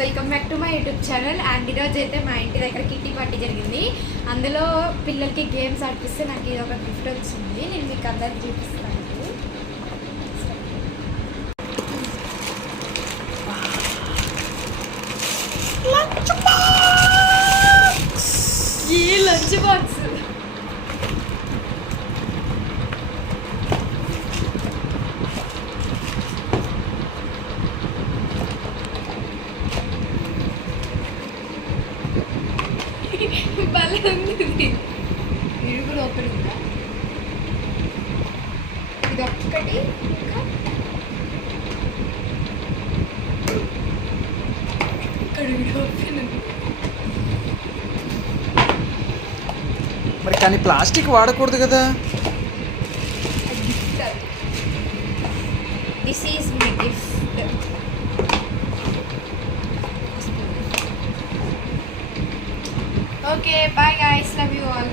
Welcome back to my YouTube channel. And ఈరోజు అయితే మా ఇంటి దగ్గర కిట్టి పార్టీ జరిగింది. అందులో పిల్లలకి గేమ్స్ ఆడిపిస్తే నాకు ఇది ఒక గిఫ్ట్ వచ్చింది. నేను మీకు అందరికి చూపిస్తాను. ఈ లంచ్ బాక్స్ భలే ఉంది. ఇది కూడా ఓపెన్ ఉందా? ఇది ఒక్కటి ఇంకా ఇక్కడ ఓపెన్ ఉంది. మరి కానీ ప్లాస్టిక్ వాడకూడదు కదా. This is my gift. Okay, bye guys, love you all.